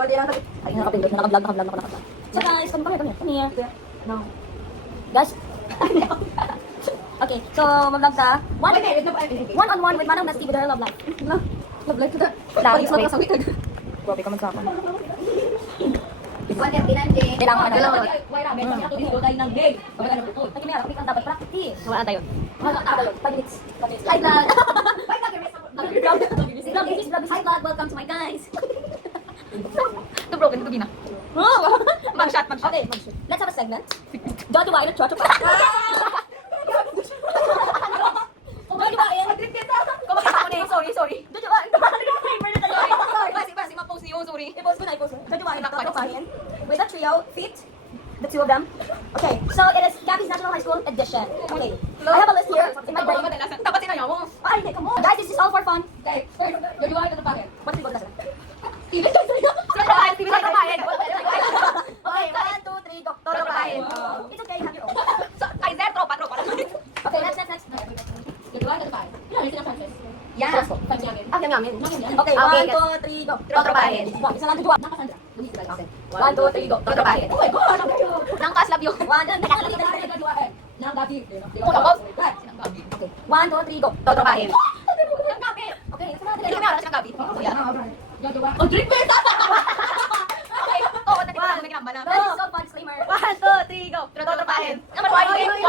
Ay, nakapindot. Nakablog. So guys, come here. No. Guys. Okay, so mag-vlog ka. One-on-one with Manang Nasty with her love life. Love life kita. Grabe ka man sa akin. Iwan yan, pinanjing. Kailangan ka na. Wala, may mga tuloy tayo ng big. Nagkimera, kapit ang dapat practice. Wala tayo. 5 minutes. Hi vlog! Hi vlog, welcome to my guys. Ito broken, ito gina. Mag-shot. Okay, let's have a segment. Jojo Wine, Jojo Wine. Jojo Wine. Kumakita ko na eh. Sorry. Jojo Wine. Basi, ma-post niyo. Sorry. I-post ko na. Jojo Wine, Jojo Wine. With a trio, feet. The two of them. Okay, so it is Gabby's National High School edition. Okay, I have a list here in my brain. Dapat sinayaw mo. Ay, come on. Guys, this is all for fun. Okay, first, yung iwan ito bakit? What's the goal na sila? Sige, tayo. Okay, 1, 2, 3, go. Todo kain. It's okay, have your own. Kaiser, tropa. Okay, next. Yung iwan ito bakit? Yan, may sinaprances. Yan. Fancy namin. Ah, yamin. Okay, Okay, 1, 2, 3, go. Todo kain. Isa lang dito. Nakasandra. Luis ka lang. 1, 2, 3, go. Todo kain. Oh my God! Ang gayo! Nang kas love you. 1, 2, 3, Nang gabi. Tapos? Okay, 1, 2, 3, go. Todo kain. Okay, isa lang Hindi kami alas ng gabi. Oh, drink beer! Okay. Oo, nagkakita na kinamba na. This is so fun, disclaimer. 1, 2, 3, go. Todo kain. Naman, why? Hindi,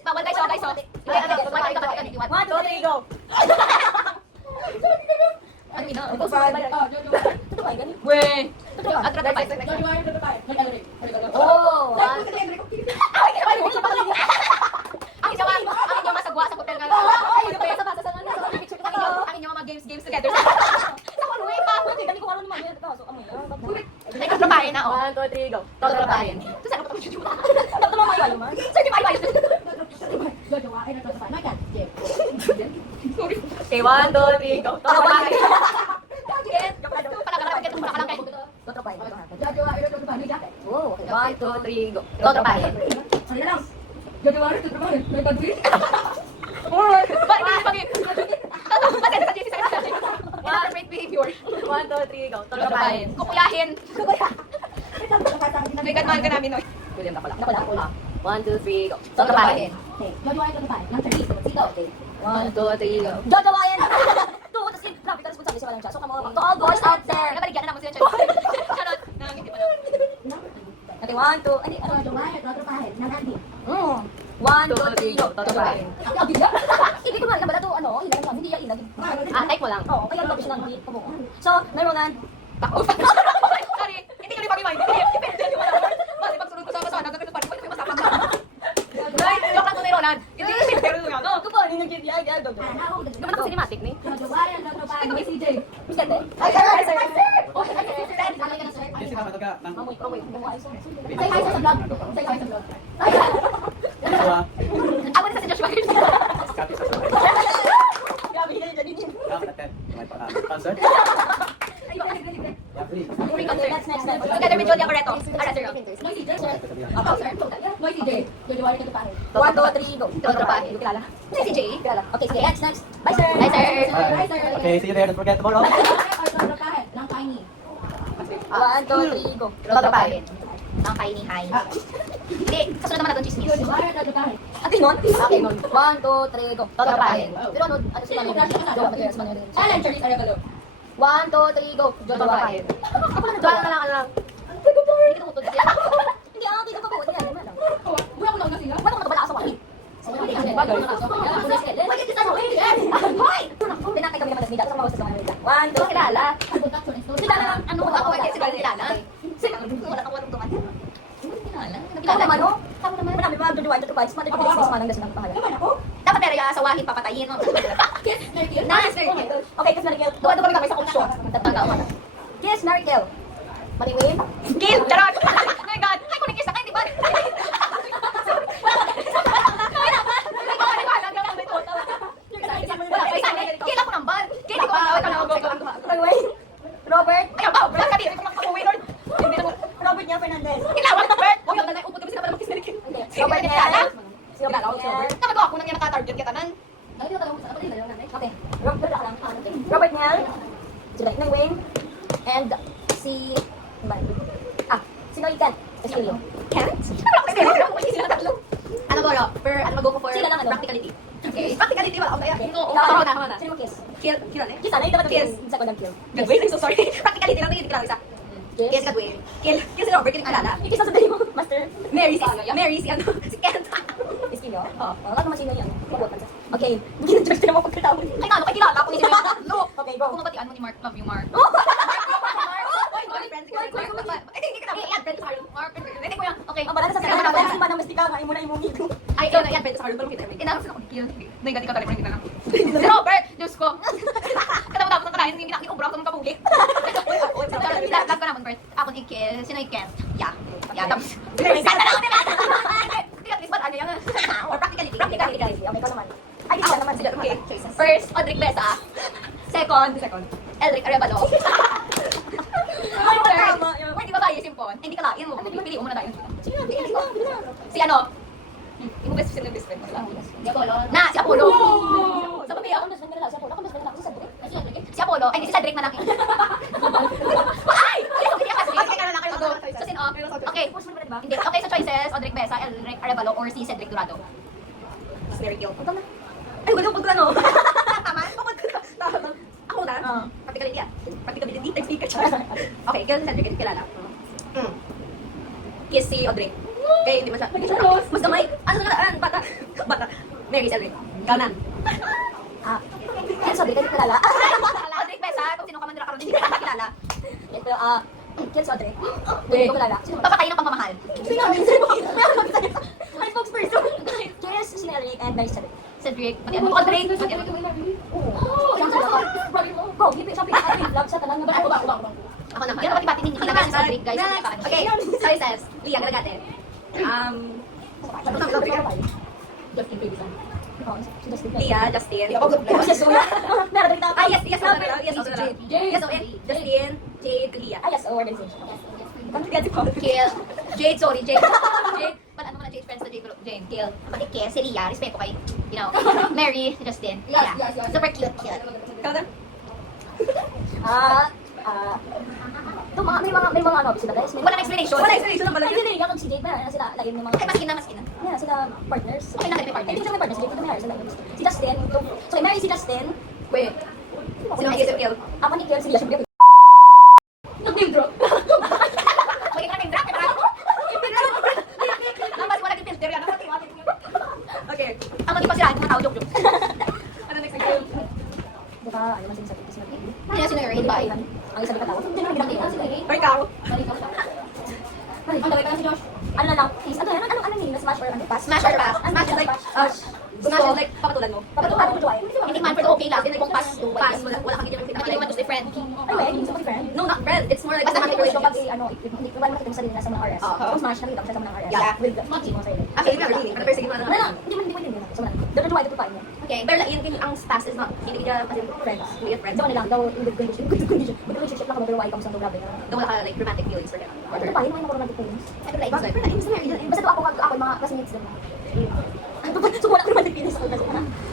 bawal guys, guys. Hindi, 1, 2, 3, go. ano yun? Ito fun. Ito ba, ganun? Weh. Ito ba? Oh. Oh, Ang inyo masagwa sa hotel nga. Ang inyo mga games together. Sa one way pa. Ganun ko alam naman yun. Ito, so amoy. Ay, katrabahin na, oh. 1, 2, 3, go. Todo trabahin. Ito saan ako tapos yung Ito naman kayo, man. Sir, di ba ayos? Okay, 1, 2, 3, go. Todo trabahin. Oh, okay. 1, 2, 3, go. Todo trabahin. Inappropriate behavior. 1, 2, 3, go. Todo trabahin. Kukuyahin. May ganmaan ka namin, no? William, nakula. 1, 2, 3, go. Todo trabahin. 1, 2, 3, go. Jojo Wine! To, tapos grabe ka responsable siya walang siya. So, to all boys out there. Nabaligyan na naman sila. Charot. Nangiti pa naman. Okay, 1, 2, ano? 1, 2, 3, go. Toto trabahin. Hindi ko man, nabala to, ano, ilang lang, hindi yan ilang. Type mo lang. Oo, kaya lang siya ng beat. So, meron Sorry, hindi ko rin pag-iwag. Depende yung mga naman. Basta pagsunod ko sama-sama, nagkakita pa rin ko yung masama ka. Right, joke lang to ni Ronan. Hindi ko pero yung ano. Ito po, hindi nag-give yan. Gaman ako cinematic ni. Ay, sir! Kasi naman ka ng Say hi sa vlog. Say hi sa vlog. dalawa. Ako na sa si Joshua. Copy sa sabay. Grabe na yun, ganun. Attend. May concert. Yeah, please. Uri concert. Next. Together with Jodia Barreto. Ara, sir. Noisy J. Noisy J. Yung iwan ito bakit? 1, 2, 3, go. Todo trabahin. Hindi ko kilala. Si Jay. Kilala. Okay, sige, next. Bye, sir! Hi, sir. Okay, see you there. Don't forget tomorrow. 1, 2, 3, go. Todo trabahin. Ang kain ni Hi. Hindi, kasunod naman natin chismis. At yun? Okay, 1, 2, 3, go. Todo trabahin. Pero ano sila nyo? Alan, Charlie, Arevalo. 1, 2, 3, go. Todo trabahin. Ako lang Doon ka lang. Hindi ka tutod siya. Hindi, hindi ka tutod. Hindi, ano. Buya ko lang kasi. Wala kang kabala sa wakil. Pinatay kami naman sa media. Kasama ko sa mga media. 1, 2, kilala. Sila na lang. Ano Ako, ako? hindi sila kilala. Sila wala kang walong tuman. Ikaw naman, no? Tama naman. Marami mga duduwain, tutubays. Mga duduwain, manang gasa ng pangalan. Dapat pero yung asawahin, papatayin. Nice, very good. Okay, Kiss Mary Kill. Duwa kami sa kong show. Kiss Mary Kill. Maliwin. Kill! Charot! Oh my God! Ay, kung nag-kiss na kayo, di ba? Kill ako ng ban! Kill ako ng Maliwin. Robert. Ayaw ba? Wala ka din! Kung makakuwi nun! Hindi na mo. Robert niya Fernandez. Kilawag na, Bert! Uy, ang upot kami sila para mag-kiss na kill. Robert niya. Kilala ko si Robert. Kapag ako nang yan naka-target kita nan. Okay. Robert niya. Sila Wing. And si... sino yung Kent? Castillo. Kent? Wala ko experience. Wala ko sila tatlo. Ano ba, mag-go ko for Sila lang, ano? practicality. Okay. Practicality, wala ako kaya. Okay. Ako na. Sino mo kiss? Kill ano eh? Kiss ano? Yung dapat Kiss. kiss. Second ang kill. Gadway, I'm so sorry. Practicality lang, hindi ko lang isa. Kiss Gadway. Kill si Robert, hindi ko alala. Yung kiss na sa dali mo, master. Mary, si ano, si Kent. Iskinyo? Oo. Wala naman sino yan. Mabutan siya. Okay. Hindi na judge mo pagkatawin. Ay, ano, kay kilala ako ni si Mark. No. Okay, go. Kung mapatian mo ni Mark, love you, Mark. Hindi ko yan. Okay. Ang balata sa sakit na pala si Manang Mastika nga, imo na imong ito. Ay, ikaw na yan, pwede sa Harlem, pero kita. Inarap sila ko, kill. Nagigati ka talaga, kita lang. Si Robert, Diyos ko. Katapos ng kanahin, hindi nakin ubra sa mga kapugi. Love ko naman first. Ako ni Kill, sino yung Kent? Yeah, tapos. Sana lang, diba? Hindi, at least, ba't ano yan? Or practicality. Okay, ikaw naman. Ay, Ako, ikaw naman. Sige, okay. choices. First, Audric Besa. Second, Elric Arevalo. Hindi ba tayo simpon? Hindi ka lain mo. Pili mo muna tayo. Sige na, bigyan na. Si ano? Yung best friend ng best friend. Na, si Apollo. Sa babi ako. Ako mas nila sa Apollo. Ako mas nila sa Cedric. Si Apollo. Ay, hindi si Cedric malaki. Ay! Hindi kasi. Okay, kaya lang kayo mag-go. So, sino? Okay. Hindi. Okay, so choices. Audric Besa, Elric Arevalo, or si Cedric Durado. Very cute. Ay, wala pag ano. Tama? Tama. Ako na? Practicality ah. Practicability. Okay, kailan si Cedric? Hindi kilala. Kiss si Audrey. Okay, hindi masya. Mas gamay. Ano na? Bata. Mary Cedric. Kanan. Ay, sorry, kayo kilala. Audrey Besa, kung sino ka man nila hindi ka kilala. Ito, Kill Sodre. Hindi ko kilala. Sino ba? Papatayin ng pamamahal. Sino? My spokesperson. Yes, si Eric and Mary Cedric. Cedric. Pati ano? Audrey. Pati ano? Go, give it shopping. I love sa talang na ba? Ako naman. Yan, pati-pati ninyo. Kailangan si Cedric, guys. Okay, choices. Lia, galagate. Lia, Justin. Yes, Justin, Jade, Lia. Organization. Kill. Jade, sorry, Jade. Jade. Ano mo na Jade friends na Jade. Kill. Pati Kill, si Lia. Respeto kay, Mary, Justin. Yes. Super cute. Ikaw na? Ito, may mga ano, sila guys. Walang explanation. Ay, hindi, ako si Jade ba? Sila, lain yung mga... Ay, maskina, maskina. Yeah, sila partners. Okay lang, may partners. Hindi sila may partners, sila may sila. Si Justin, so Mary si Justin. Wait. Sino ang isip Kill? Ako ni Kill, si Justin. Nag-name drop. Magiging name drop. Mas wala din filter yan. Okay. Ang magipasirahan kung tao joke. Ano next game? Diba, ano man sinasabi ko sila. Hindi na sinurate ba? Ang isa nagkatawa. Hindi naman ginagawa. Or ikaw? Ang daway ka na si Josh. Ano na lang, please. Ano yun? Smash or ano? Pass? Smash or pass? Smash is like, smash is like, papatulan mo. Papatulan ko Joy. Hindi man, pero okay lang. Kung pass, wala kang hindi naman gusto friend. Ay, wait, hindi ko friend. No, not friend. It's more like Basta romantic nakita ko relationships. pag hindi ko ba makita mo sarili na sa mga RS. Kung smash, nakita ko siya sa mga RS. Yeah. With mo sarili. Okay, remember. Ano pero sige mo Ano na. lang, hindi mo din. So, doon Joy, tutupain mo. Okay, pero lain kayo ang pass is not, hindi ka kasi Friends. we are friends. So, ano lang, daw, with condition. Good condition. With relationship lang kamo, pero why ka mo sa grabe na. Daw wala ka like romantic feelings for them. Or Tutupain mo yung mga romantic feelings. pero like, pero like, sa married. Basta to ako yung mga classmates din. So, wala akong romantic feelings ako kasi.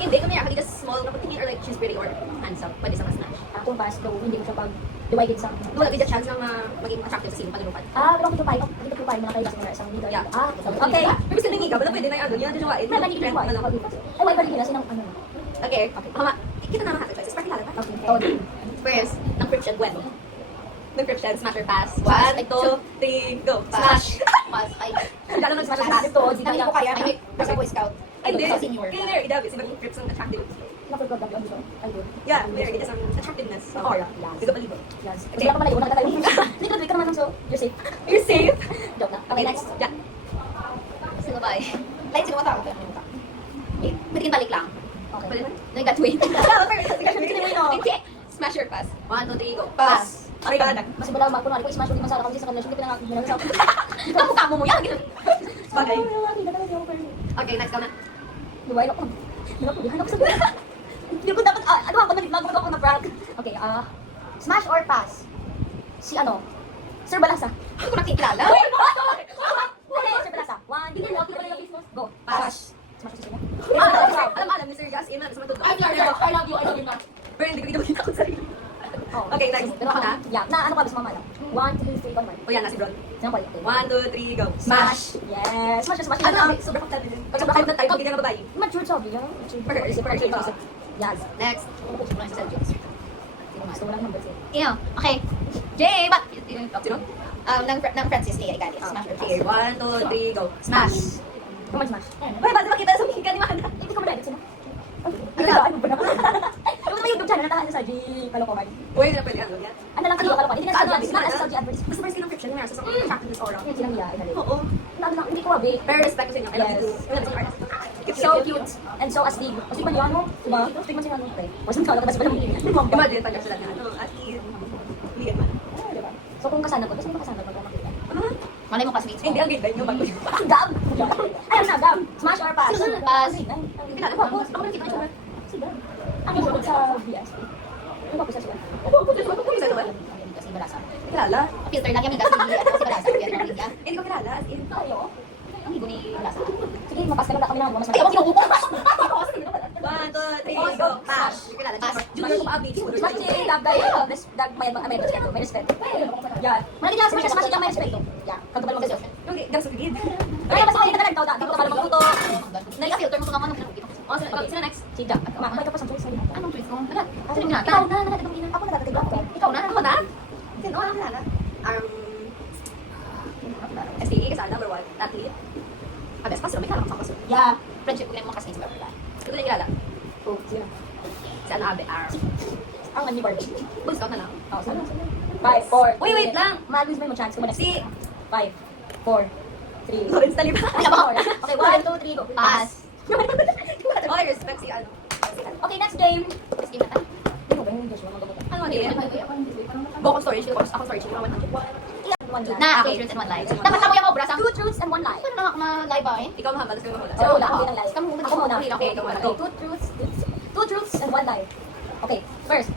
Hindi, kung mayroon ka just small na patingin or like she's pretty or handsome, pwede sa mas smash. Kung pass, though, hindi ko siya pag divided sa... Wala ka chance na maging attractive sa sino panunupan. Pero kung tutupain mo na kayo sa mga dito. Yeah. Okay. Pero gusto nang ikaw, wala pwede na yung ano, yun ang jowain. Wala, hindi ko tutupain. Ay, why balik nila? Sinang ano? Okay. Mama, kita na mga choices. Parang kilala ba? Okay. Oh, First, ng Christian Gwen. Ng Christian, smash or pass. 1, 2, 3, go. Smash. Pass. Ay. Lalo nag-smash or pass. Ito, Kami na po kaya. Ay, basta Boy Scout. Hindi. Sa senior. Kaya Mary David, sila yung grips ng attractive. Napagod na dito. Ay, good. Yeah, Mary, just ang attractiveness. Aura. Hindi ko balibo. Yes. Wala ka malayo, nagkatayo. Hindi ka naman, so you're safe. You're safe. Joke na. Okay, next. Yeah. Sino ba eh? Lain sino matawag ka? Pwede balik lang. Okay. Pwede ba? Nag-got wait. Okay. Smash or pass? 1, 2, 3, go. Pass. Okay, ka na. Mas wala ako kunwari ko i-smash ulit masara kasi sa kanila hindi pinangako mo sa. Kamukha mo yan. Bagay. Okay. Okay, next ka na. Duway ako. Hanap sa. Hindi ko dapat ano ako nagbago ako na prank. Okay, smash or pass? Si ano? Sir Balasa. Hindi ko nakikilala. Sir Balasa. 1, 2, 3, go. Pass. Smash siya. Alam ni Sir Gas, ina, sa matutulog. I love you. Pero hindi ko makita ko sarili. Oh. Okay, next. Dalawa Ako na? Yeah. Na ano ka gusto mo mamala? 1, 2, 3, 1, 1. O yan, nasi Bron. Sino pa yun? 1, 2, 3, go. Smash! Yes! Smash, smash. Ano, sobrang pagkakas din. Pag sobrang pagkakas tayo, pag hindi na babae. Mature sabi yan. Perfect. Yes. Next. Gusto mo lang number 6. Iyo. Okay. Jay, ba't? Sino? Ng Francis Lea Igalis. Smash or Okay, pass? 1, 2, 3, go. Smash. Come on, smash. Uy, ba't makita sa mga ni Manda? Hindi ko ma-edit sino? Ano ba na? Ano ba yung YouTube channel na tahan sa G Kalokohan? Uy, na pwede ano yan. Ano lang kayo Kalokohan? Hindi na sa G Ano, sa G advertisement. Gusto pa rin ng fiction nga sa attractive disorder. Yung silang iya, inali. Oo. Ano, hindi ko mabi. Pero respect ko sa inyo. I love you too. I love you, artist. So cute. And so astig. Astig man yan, no? Diba? Astig man sila nung pre. Mas nang kalakabas pa lang yung Imagine, tagal sila na ano. At hindi man. Diba? So kung kasama ko, tapos hindi kasama ko, makita. Malay mo classmates mo. Hindi, ang grade 9 yung bago. Gab! Ayun na, Gab! Smash or pass? Pass. Ako nakikita siya. Si Gab. Ang bukod sa BS. Ang bukod sa siya. Kasi balasa. Kilala? Filter lang yung migas si balasa. Kaya ng liga. Hindi ko kilala. As in, Tayo. Ang higo ni balasa. Sige, mapas ka lang kami ng mas Ay, ako kinukuha. 1, 2, 3, go. Pass. Kilala. Pass. Junior ko pa-update. Smash si Gab dahil Gab may respeto. May respeto. Yan. Malaki lang sa smash Gab may respeto. Yan. Kagabal mo kasi. Yung gamsa grid. Kaya mas hindi ka talaga daw. Dito ka pala magluto. Nag-filter mo sa mga nang Oh, sino next? Si Gab. May tapos ang choice sa'yo. Anong choice ko? Lahat. Sino yung Ikaw nata? na, nakatagong Ako nakatagong ako. Ikaw na. Ako na? Sino ang kilala? STE, kasal, number 1. Athlete. Best pass, may kalang kapaso. Yeah. Friendship ko na yung mga classmates ba? Ito na yung kilala. Oh, sino? Si Ana Abe Ar. Ang ani Barbie. Boy Scout na lang. Oh, sana. 5, 4. Uy, wait lang. Mag-lose mo chance. Kumuna. Si 5, 4, 3. Lawrence Taliba. Okay, 1, 2, 3, go. Pass. Oh, respect si ano. Okay, next game. Tapos game na tayo. Hindi mo ba yung Joshua magagamit? Ano din? Bokong storage. Ako storage. Ako 100. Ilan? One lie. Na, 2 truths and 1 lie. Dapat ako yung obra sa... 2 truths and 1 lie. Paano na ako ma-live ba eh? Ikaw mahaba, tapos kayo mahula. So, ako din ang lie. Ikaw muna. Ako muna. Okay, ikaw muna. Okay, 2 truths. 2 truths and 1 lie. Okay, first.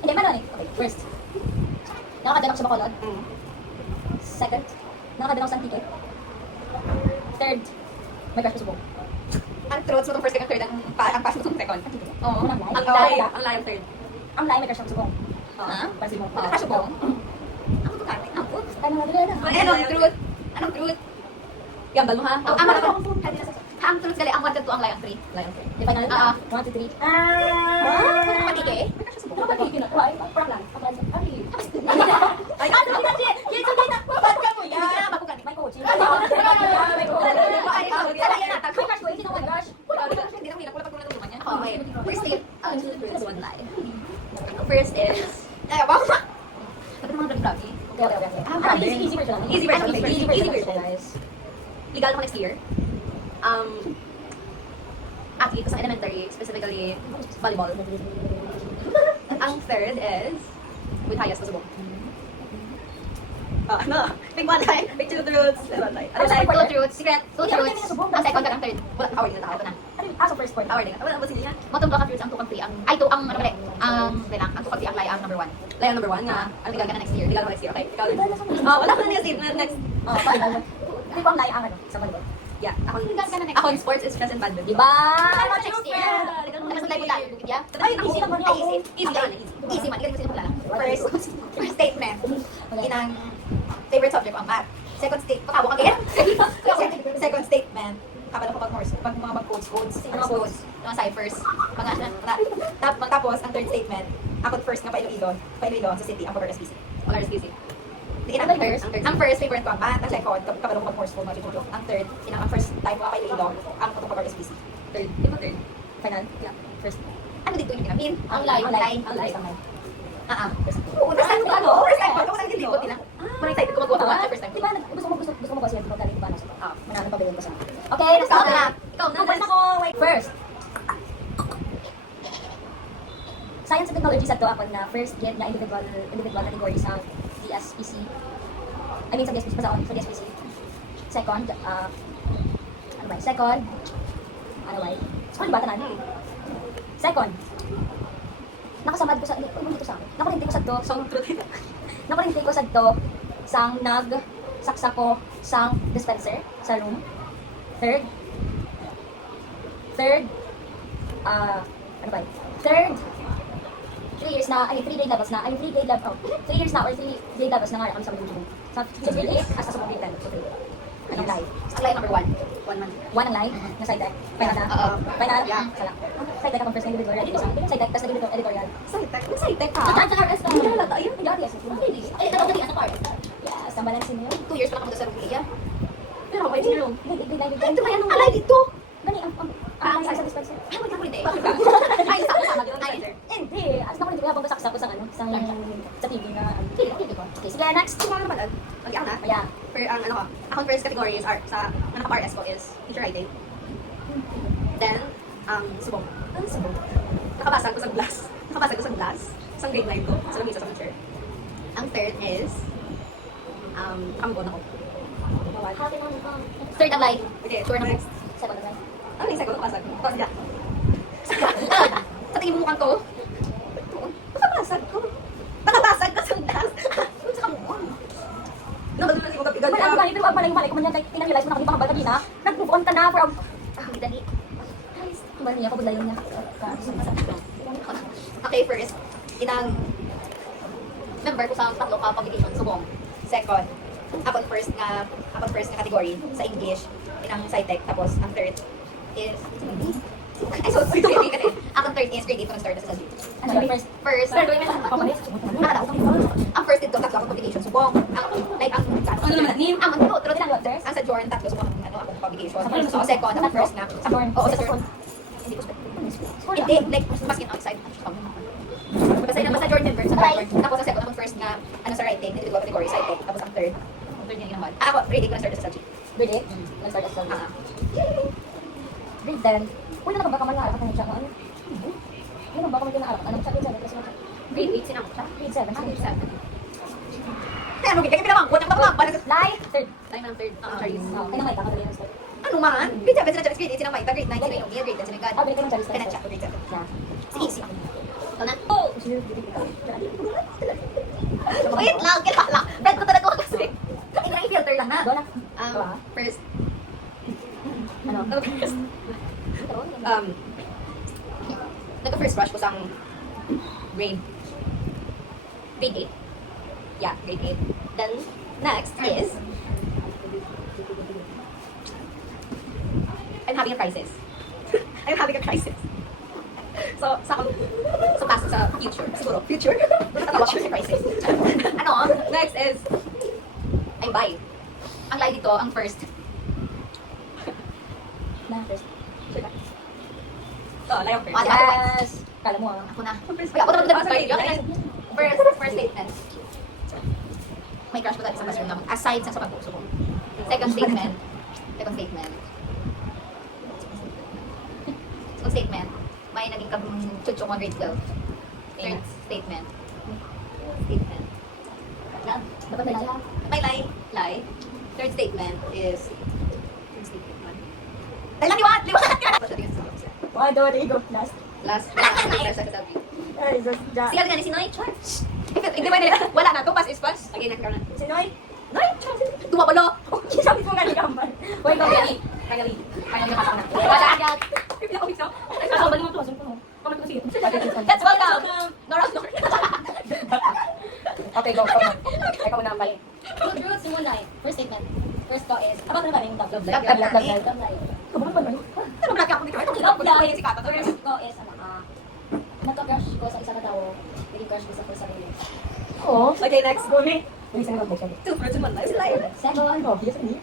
Hindi, meron eh. Okay, first. Nakakadalaw sa Bacolod. Second. Nakakadalaw sa Antique. Third. May crush ko sa buong. Ang truths mo itong first, second, third, ang pass mo itong second. Oo. Ang lie, ang lie ang third. Ang lie, may crush ako sa buong. Ha? Para sa buong. Crush mo? Ang tukate. Ang put. Ano nga dala na? Anong truth? Anong truth? Gambal mo ha? Ang truth gali, ang 1 and 2 ang lie ang 3. Lie ang third. Di ba na? Ah. 1, 2, 3. Ano matike eh? Ano ba tingin na? Why? Prank lang. Prank lang. Ay. Ay, Ano ba kasi? Yan sa na. Ba't ka mo yan? Bago ka. May coaching. May coaching. May coaching. Sana yan ata. May crush ko. Hindi na one crush. Hindi na hirap. Wala pag tulungan niya. Okay. First tip. two truths, one lie. First is, Ay, wow. Dapat mga vlog-vlog eh. Okay, okay, okay. Easy version lang. Easy version. Easy version, guys. legal ako next year. Athlete ko sa elementary, specifically volleyball. Ang third is with highest possible. Ano? Big one lie. Big two truths. One lie. Ano lie? Two truths. Secret. Two truths. Ang second ka ng third. Wala, power din na tao na. As of first point. Power din. Wala ba sila? Motong ka truths ang 2 3 ang ay 2 ang ano pala. Ang bilang ang 2 3 ang lie ang number 1. Lie ang number 1 nga. Ang legal ka na next year. Legal ko next year. Okay. Ikaw din. Wala ko na next year. Next. Oh, fine. Hindi ko ang lie ang ano, sa volleyball. Yeah. Ako Legal ka na next Ako in year. sports is chess and badminton. Diba? Next year. Tapos live mo tayo. Yeah? Ay, easy naman Ay, ako. easy. Easy lang. Easy. Easy man. Hindi ka kasi nagpulala. First statement. Okay. Inang favorite subject ko ang math. Second statement. Pakawa ka kaya? Second statement. Kapala ko pag mga mag-codes. Ano codes? Mga ciphers. Mga Tapos, ang third statement. Ako first nga pa Iloilo sa city. Ang pag SPC. Ang RSPC. Ang first favorite ko ang math. Ang second, kapala ko pag-course ko. Ang third, ang first time ko pa Iloilo. Ang pag SPC. Third. Di ba third? Final? Yeah. First. ano dito yung pinamin? Ang lie. Ang lie. Ang lie. Ang lie. First time ko ano? First time ko. Ako nang dilibot nila. Parang excited ko magkuha sa first time. Di ba, gusto mo kasi yung dali, di ba? Nasa Ah. manalo pa bilhin ko sa. Okay, let's go Ikaw na. na. Ikaw na. First ako, wait. First. Science and Technology sa to ako na first grade na individual category sa DSPC. I mean sa DSPC pa sa DSPC. Second, ano ba? Second, ano ba? School bata na. Second, nakasamad ko sa, hindi ko sa akin. Nakurinti ko sa to, So, truth. nakurinti ko sa to, sang nagsaksa ko sang dispenser sa room. Third, ano ba? Third, 3 years na, 3 grade levels na, 3 grade level, 3 years na or 3 grade levels na nga kami sa mga YouTube. Sa grade 8 hasta sa mga grade 10. So, anong live? Ang live number 1. 1 month. 1 ang live, na side deck. Pwede na? Oo. Pwede na? Yeah. Sala. Side deck ako first naging editorial. Side deck, tapos naging editorial. Side tech ka. Sa RS ka. Hindi na lang ayun. Hindi RS. Ay, ito ako sa part. Yes, ang balansin mo yun. 2 years pa lang ako sa Rulia. Pero ako, hindi room. Ito kaya nung alay dito. Gani, ang sa dispenser. Ay, wait ako hindi. Bakit ka? Ay, sa Ay, Hindi, as na ko hindi habang basaksak ko sa ano, sa TV na Okay, sige, next. Sige, ano naman, okay, ako na. Yeah. For ang ano ko, akong first category is art. Sa ano ka RS ko is teacher writing. Then, subong. Ano sa buong? Nakabasa ko sa glass. Nakabasa ko sa glass. Sa grade 9 ko. Sa lamisa sa teacher. Ang third is, kamgon ako. third ang live. Okay, Sure na po. next. Second na Ano yung second? Nakabasa ko. Tapos yan. Sa tingin mo mukhang ko? Nakabasag ko. Nakabasag ko sa glass. Sa kamgon. Nabagod na si Mga Pigan. Wala ang ganito, ang malay ko man yan, tinang-realize mo na kami pang kanina, nag-move on ka na from, Dali. ang bali niya, pabudlayon niya. Okay, first. Inang number ko sa tatlo ka publication, subong. Second, akong first nga category sa English, inang SciTech, tapos ang third is ay, so, ito ka eh. Akong third is grade 8 ko nag-start sa SLB. Ano yung first? First, ang first dito, tatlo akong publication, subong. Ano naman, Nim? Ang ano, pero din ang others. Ang sa Jorn, tatlo sa mga akong publication. Sa So, second, ang first na. Sa Jorn. Oo, sa Jorn. Hindi ko Hindi, like, maskin outside. Basta Jordan member sa Right. Jordan. Tapos ang second, akong first na, ano sa writing, individual category, SciTech. Tapos ang third niya ginawa. Ako, grade 8 ko na-start sa SLB. Grade 8? Nag-start as Ah. Grade 10. Uy, na baka malala ka na siya. Ano? Ano baka may kinaalak? Ano siya? Grade 7. Kasi siya. Grade 8, sinang siya? Grade 7. Grade 7. Kaya, ano, kaya pinamangkot, ang mamangkot. Lie! Third. Time ng third. Charis. Oh, kaya naman, kakabali ng start. Ano man? Grade 7 sila Charis, grade 8 sila Maita, grade 9 sila yung grade 10 sila yung God. Oh, grade 10 ng Charis. Kaya na siya, grade 7. Yeah. Sige, easy. Ito na. Oh! Wait lang, kita lang. Brad ko talaga ako kasi. I-filter lang na. Go na. First, Ano? first, nagka-first rush ko sa grade Grade 8. Yeah, grade 8. Then, Next is, I'm having a crisis. I'm having a crisis. So, sa future. Siguro, future? Nakatawa ko sa crisis. ano? Next is, I'm bi. Ang lie dito, ang first. Na, first. layang first. Ah, di ba? Yes! Kala mo ah. Ako na. First, Wait, ako na Ah, sorry. First statement. May crush ko dati sa classroom namin. Aside sa pag-uso ko. Second statement. Second statement. Second statement. May naging chucho ko grade 12. Third statement. Statement. Dapat may lie. May lie. Lie. Third statement is... Third statement. Dahil liwat! Liwat! 1, 2, 3, go. Last. Last. Ay, just, ja. Siya nga ni Sinoy. Char. Hindi ba nila? Wala na to. Pass is pass. Again, nagkaroon na. Si Noy? Noy! Tuwa pala. Sabi ko nga ni Kampal. Wait, go. Finally. Finally, nakasama na. Wala agad. Hindi ako fix, no? Balik mo to. Sige mo. Comment ko sige. Let's welcome. Nora. Okay, go. Come on. Ikaw muna ang balik. Good rules, simula eh. First statement. First ko is, About na ba yung love life? Love life. Love life. Kabunod ba yun? Ano vlog ako nito? Ito Love vlog life. si Kaka. First ko is, nagka-crush ko sa isa na tao. Naging crush ko sa first sarili. Oo. Okay, next. Bumi. May isang love life. 2 birds in 1 life. Life. Second, obvious ni.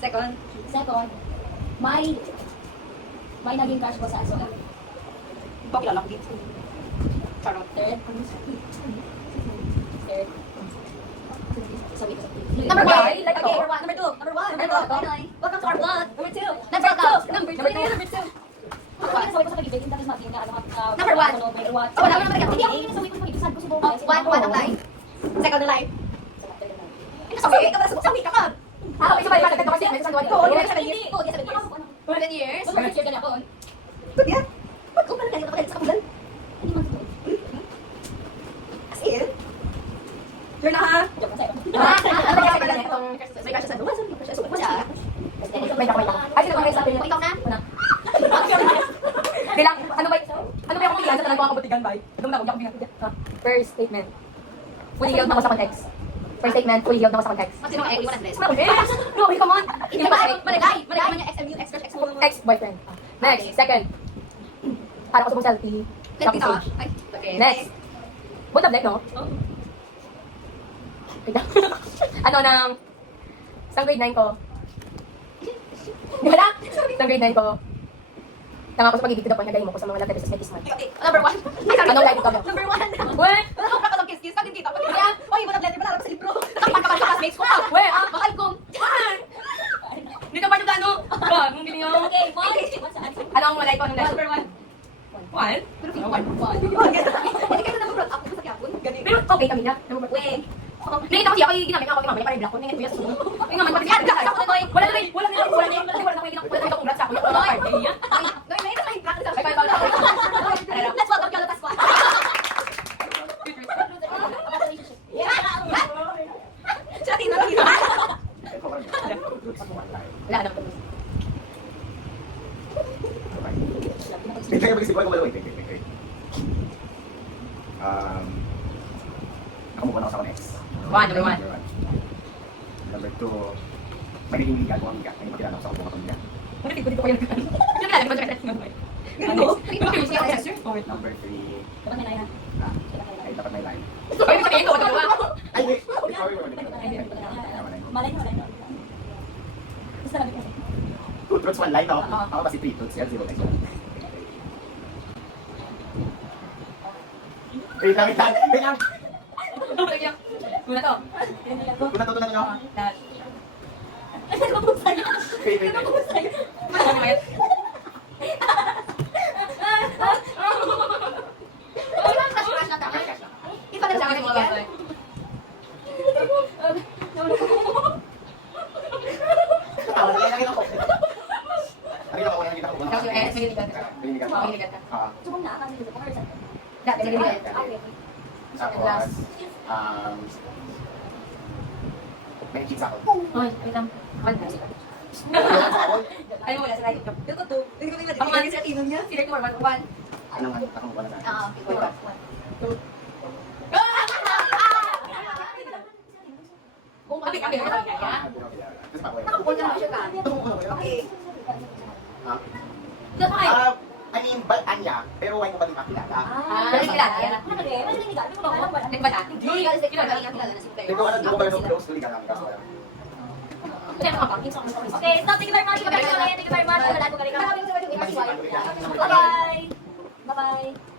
Second. Second, may naging crush ko sa aso. Pakilala ko dito. Charot. Third. Sabi ko sa Number one. Okay, number 1. Number 2. Number 1. Number one. Welcome to our vlog. Number 2. Number two. Number 2. Number 2. Sabi ko sa pag-ibig, tapos matiin ka, Number one. Oh, wala naman Hindi ako yung sabi ko sa pag-ibig, sabi ko sa buong One ang lie. Second na life. Sabi Sabi ka ba? Sabi ka ka. Ah, okay, sabay ka, nagtatawa siya, may isang gawa. Oo, Oo, yes, 7 7 years. Oo, yes, 7 years. 7 years. Mas mag-share ka na ako. Good yan. Kung pala kayo kapatid sa kapulan. Hindi mo ito. As in. You're na ha. Joke lang sa'yo. Ano kaya pala itong may kasya sa luwa? Sabi ko siya. Suko siya. Wait lang. Ay, sino ba kayo sabi niyo? Ikaw na? Una. Hindi lang, ano ba yung yan, sa talagang kabutigan, bay. Doon na, uyak bigat. First statement. Fully healed na ako sa context. First statement, fully healed na ako sa context. Sino ang iwan ang dress? No, come on. Hindi ba? Malagay man yung XMU, ex-crush, ex-move. Ex-boyfriend. Next, second. Para ko sa mong selfie. Shopping Dito. stage. Ay, okay. Next. Buta black, no? Wait lang. Ano nang... Sa grade 9 ko. Di ba na? Sa grade 9 ko. Tama ko sa pag-ibig to the point na dahil mo ko sa mga letters sa Smetisman. Number 1. Anong light ito? Number 1. Weh! Sobra ka lang kiss-kiss. Pag kita, pag kita. Oy, mo na-blender, malaro sa libro. Nakapag ka sa classmates ko. Weh! Bakal kong. Dito pa yung gano? Ba, mong gilingaw. Okay, Ano ang malay ko? Anong light? Number 1. One? Pero hindi kayo na brought up ko sa Quiapo. Ganun. Pero okay kami na. Wait. Nakita ko siya, ako ginamit ako, ginamit para i-block ko. Nangyay ko yan sa sumunod. Ay naman, pati yan, Ako na toy. wala na rin, wala na rin, wala na rin, kasi wala na rin, wala na rin akong blood sa ako. Wala na rin, kaya yan. Noy, may ito lang practice. Ay, kaya pala. Let's welcome Kyolo Pascual. Siya, Tina. Wala na. Wait, mag-isip ko. Wait. Nakamuha na ako sa next. Number one. Number 2, may naging ligat ko ang ligat. May magkilala ako sa kubuha pamilya. Ano dito ko yan? Ano kilala mo dyan? Number 3, ay dapat may line. Ay, may sabihin ko, dalawa. Ay, wait. Sorry, Malay na. Basta lang ito. 2 truths, 1 line, no? Ako kasi 3 truths, 0 lines. Wait lang. Una to. Kung natutunan nyo, wait. Ano ba yan? Crush lang tama. Iba na sa akin yan. Tawa na lang ako. Nakita ko. Tapos yung S, may niligan ka. May niligan May niligan ka. Subong na akong dito. Dati, may niligan ka. Tapos, may cheats ako. Ay, wait lang. One, sige. Ay, wala sa right. Pero ko to. Hindi ko may Ako nga, madali sa tino niya. Si Rick Norman, one. Anong wala na? Ah, okay. Kung kami, kaya. Kasi pa ko yun. Nakapul ka na siya ka. Okay. Ah, I mean, Anya, pero why ko ba din kakilala? Pero kilala yan. Nagbata? Hindi, kasi kilala na si Claire. Hindi ko ba yung close to legal namin kaso wala. Okay, so thank you very much. Thank you very much. Wala ko galing. Iba-iba. Bye-bye. Bye-bye.